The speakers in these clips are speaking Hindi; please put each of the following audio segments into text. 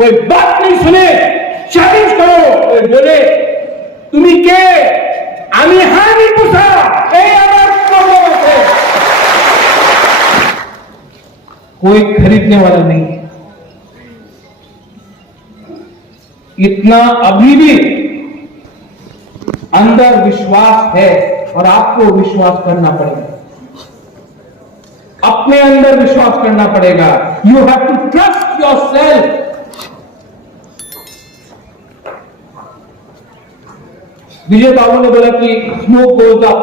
कोई बात नहीं सुने, चैलेंज करो, कोई बोले तुम्हें के आमी हानि पुसा कोई खरीदने वाला नहीं है। इतना अभी भी अंदर विश्वास है और आपको विश्वास करना पड़ेगा, अपने अंदर विश्वास करना पड़ेगा। You have to trust yourself. Vijay Babu ने बोला कि स्मोक गोज अप,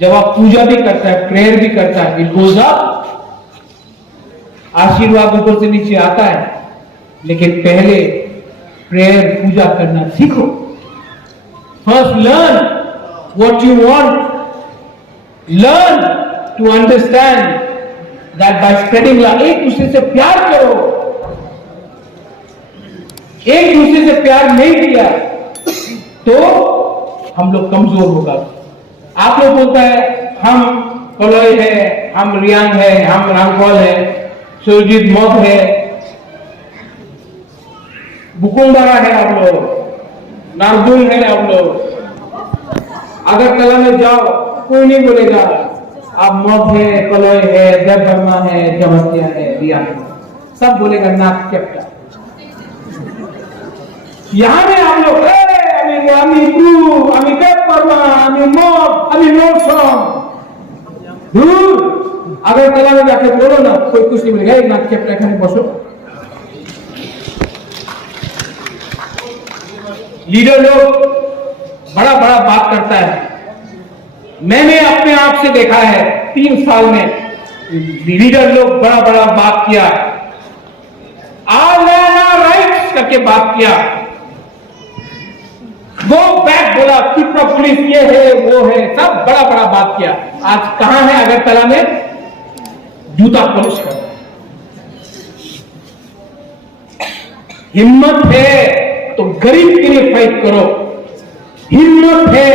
जब आप पूजा भी करता है, प्रेयर भी करता है, इट गोज अप, आशीर्वाद ऊपर से नीचे आता है। लेकिन पहले प्रेयर पूजा करना सीखो। First learn what you want, learn to understand that by spreading love. एक दूसरे से प्यार करो। एक दूसरे से प्यार नहीं किया तो हम लोग कमजोर होगा। आप लोग बोलता है हम कलोई है, हम रियांग है, हम रामकौल है, सुरजीत मौत है, बुकुंबारा है, आप लोग नारदुल है, आप लोग अगरतला में जाओ कोई नहीं बोलेगा आप मौत है, कलोई है, देव वर्मा है, जमतिया है, रियांग है, सब बोलेगा नाक चपटा। यहां में आप लोग আমি ব্লু, আমি দেব বর্মা, আমি মদ, আমি मौसम, दूर अगर कला में जाके बोलो ना कोई कुछ नहीं मिलेगा। एक नाक चपटा खाने बसो। लीडर लोग बड़ा बड़ा बात करता है। मैंने अपने आप से देखा है 3 साल में लीडर लोग बड़ा बड़ा बात किया, ऑल राइट्स करके बात किया, वो बैक बोला त्रिपुरा पुलिस ये है वो है, सब बड़ा बड़ा बात किया। आज कहां है अगरतला में जूता पॉलिश कर। हिम्मत है तो गरीब के लिए फाइट करो, हिम्मत है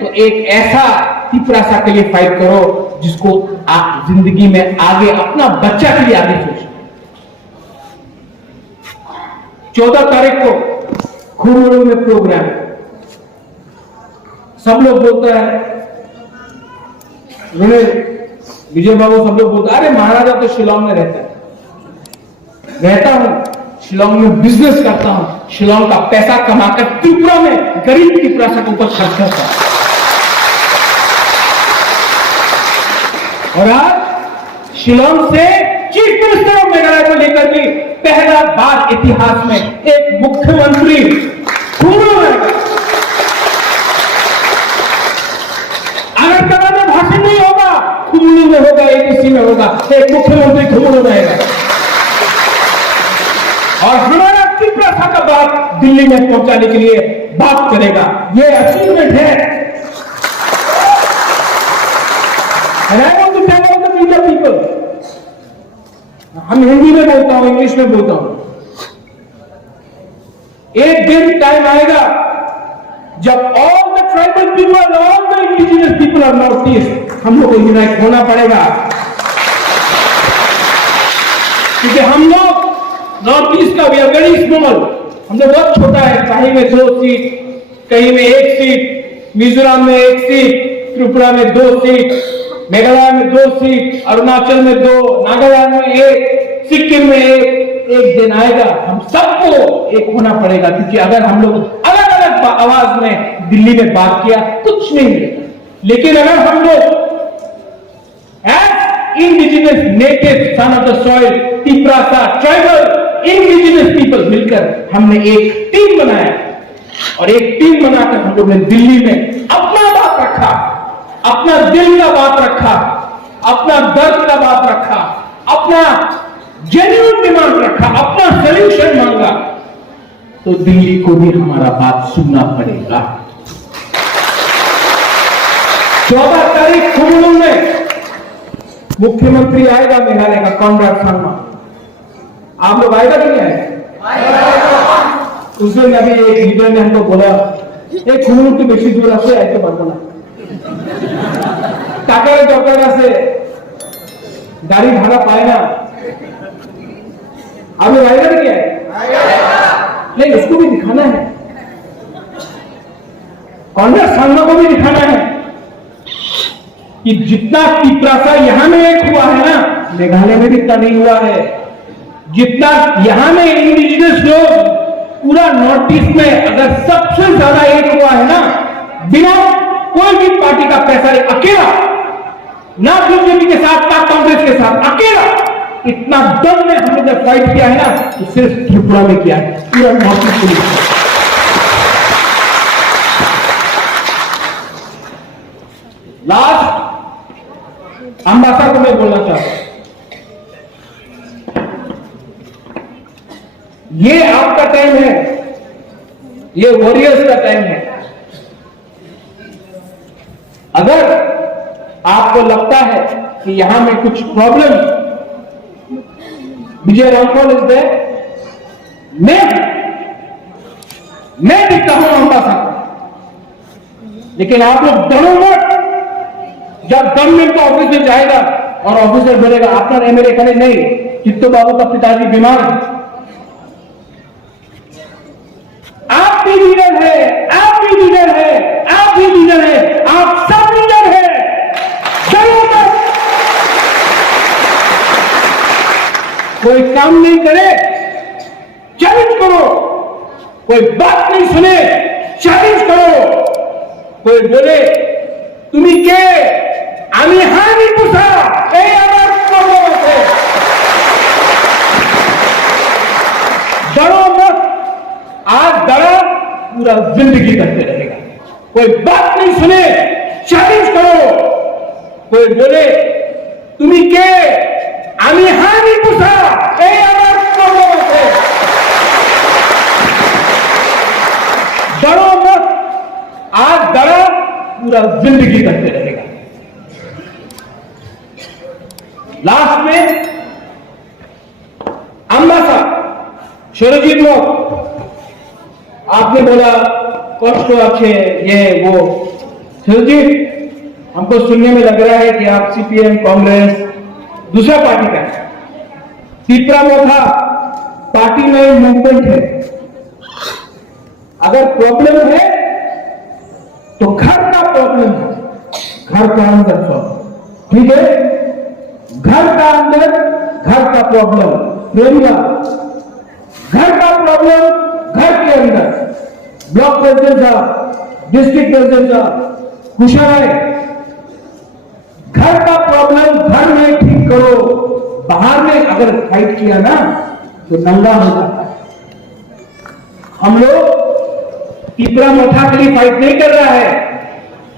तो एक ऐसा त्रिपुरासा के लिए फाइट करो जिसको आप जिंदगी में आगे अपना बच्चा के लिए आगे सोचो। 14 तारीख को खुमरू में प्रोग्राम, सब लोग बोलता है, विजय बाबू सब लोग बोलता है अरे महाराजा तो शिलोंग में रहता है। रहता हूं, शिलोंग में बिजनेस करता हूं, शिलोंग का पैसा कमाकर त्रिपुरा में गरीब त्रिपुरा के ऊपर खर्च करता हूं। और आज शिलोंग से चीफ मिनिस्टर ऑफ मेघालय को लेकर भी पहला बार इतिहास में एक मुख्यमंत्री खुमरू में, अगरतला में भाषण नहीं होगा, खुमरू में होगा, एबीसी में होगा, एक मुख्यमंत्री खुमरू में रहेगा। और हमारा त्रिपुरा का बात दिल्ली में पहुंचाने के लिए बात करेगा। ये अचीवमेंट है। पीपल, हम हिंदी में बोलता हूं, इंग्लिश में बोलता हूं। एक दिन टाइम आएगा जब all the tribal people, all the indigenous people of north east, हम लोग को यूनाइट होना पड़ेगा। क्योंकि हम लोग नॉर्थ ईस्ट का वी आर वेरी स्मॉल, हम लोग बहुत छोटा है। कहीं में 2 सीट, कहीं में 1 सीट, मिजोरम में 1 सीट, त्रिपुरा में 2 सीट, मेघालय में 2 सीट, अरुणाचल में 2, नागालैंड में 1, सिक्किम में 1। एक दिन आएगा हम सबको एक होना पड़ेगा। क्योंकि अगर हम लोग अलग अलग आवाज में दिल्ली में बात किया कुछ नहीं मिलेगा। लेकिन अगर हम लोग as indigenous native son of the soil, Tripura tribal indigenous people मिलकर हमने एक टीम बनाया और एक टीम बनाकर हम लोग ने दिल्ली में अपना बात रखा, अपना दिल का बात रखा, अपना दर्द का बात रखा, अपना जेन्युइन डिमांड रखा, अपना सॉल्यूशन मांगा। तो दिल्ली को भी हमारा बात सुनना पड़ेगा। 14 तारीख खुमरू में मुख्यमंत्री आएगा मेघालय का, कॉनराड संगमा। आप लोग आएगा कि नहीं आएगा? उस दिन अभी एक लीडर ने हमको बोला एक खुमरू की बेसी दूर आसे आए तो ना टाका से गाड़ी भाड़ा पाए ना अभी आएगा नहीं क्या है? नहीं, उसको भी दिखाना है, कांग्रेस सांसदों को भी दिखाना है कि जितना तिपरासा यहां में एक हुआ है ना, मेघालय में भी इतना नहीं हुआ है। जितना यहां में इंडिजिनस लोग पूरा नॉर्थ ईस्ट में अगर सबसे ज्यादा एक हुआ है ना, बिना कोई भी पार्टी का पैसा नहीं, अकेला, ना बीजेपी के साथ ना कांग्रेस के साथ, अकेला इतना दम में हमने जब फाइट किया है ना, तो सिर्फ त्रिपुरा में किया है, पूरा नॉर्थ ईस्ट के लिए। लास्ट अंबासा को मैं बोलना चाहता हूं, ये आपका टाइम है, ये वॉरियर्स का टाइम है। अगर आपको लगता है कि यहां में कुछ problem, Vijay Ramphal is there, मैं दिखता हूं अंबासा को, लेकिन आप लोग डरो मत। जब गवर्नमेंट का ऑफिस में जाएगा और ऑफिसर बोलेगा आपका एमएलए करे नहीं, चित्तू बाबू का पिताजी बीमार है, आप भी लीडर है, आप भी लीडर है, आप भी लीडर है, आप सब लीडर है, जरूर मत। कोई काम नहीं करे, चैलेंज करो, कोई बात नहीं सुने, चैलेंज करो। कोई बोले तुम्ही के आम्ही हा नहीं पूछा, डरो मत। आज डरा पूरा जिंदगी करते रहेगा। कोई बात नहीं सुने, चैलेंज करो। कोई बोले तुम्ही के आम्ही हा नहीं पूछा, डरो मत। आज डरा पूरा जिंदगी करते रहेगा। लास्ट में अंबासा, शिरोजीत लोग आपने बोला कष्ट अच्छे ये वो, शिरोजीत हमको सुनने में लग रहा है कि आप सीपीएम कांग्रेस दूसरा पार्टी का है। तिपरा मोथा पार्टी में मूवमेंट है। अगर प्रॉब्लम है तो घर का प्रॉब्लम है, घर का अंदर सॉल्व, ठीक है? घर का अंदर घर का प्रॉब्लम, प्रेमिया घर का प्रॉब्लम घर के अंदर, ब्लॉक प्रेसिडेंट साहब, डिस्ट्रिक्ट प्रेसिडेंट साहब, कुशल घर का प्रॉब्लम घर में ठीक करो। बाहर में अगर फाइट किया ना तो नंगा हो जाता है। हम लोग तिपरा मोथा के लिए फाइट नहीं कर रहा है,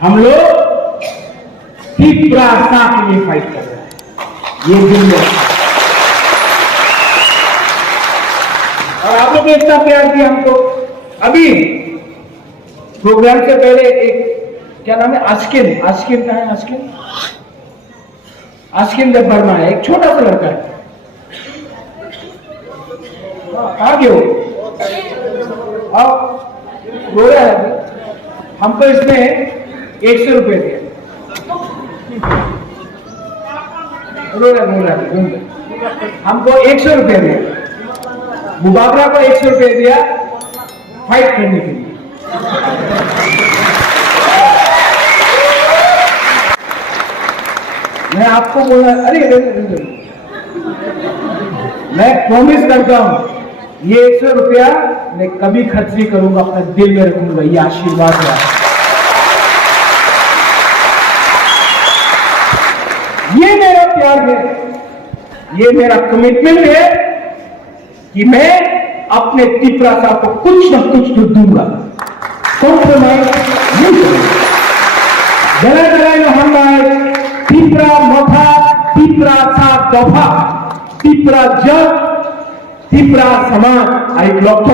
हम लोग तिपरासा के लिए फाइट कर रहे हैं। ये दुनिया और आप लोग ने इतना प्यार किया हमको। अभी प्रोग्राम से पहले एक क्या नाम है, आस्किन, आस्किन का है, आस्किन आस्किन देव वर्मा है, एक छोटा सा लड़का है। कहां गए हो? अब रो रहा है। हमको इसने 100 रुपए दिए। रो रहा है। हमको 100 रुपए दिया, मुबाबरा को 100 रुपए दिया फाइट करने के लिए। मैं आपको बोला, अरे मैं प्रॉमिस करता हूं ये 100 रुपया मैं कभी खर्च नहीं करूंगा, अपने दिल में रखूंगा। ये आशीर्वाद है, ये मेरा प्यार है, ये मेरा कमिटमेंट है कि मैं अपने तिपरासा को कुछ न कुछ तो दूंगा, कॉम्प्रोमाइज नहीं करूंगा। जरा जरा हम आए तिपरा मोथा, तिपरासा दफा, तिपरा जग, तिपरा समाज। I block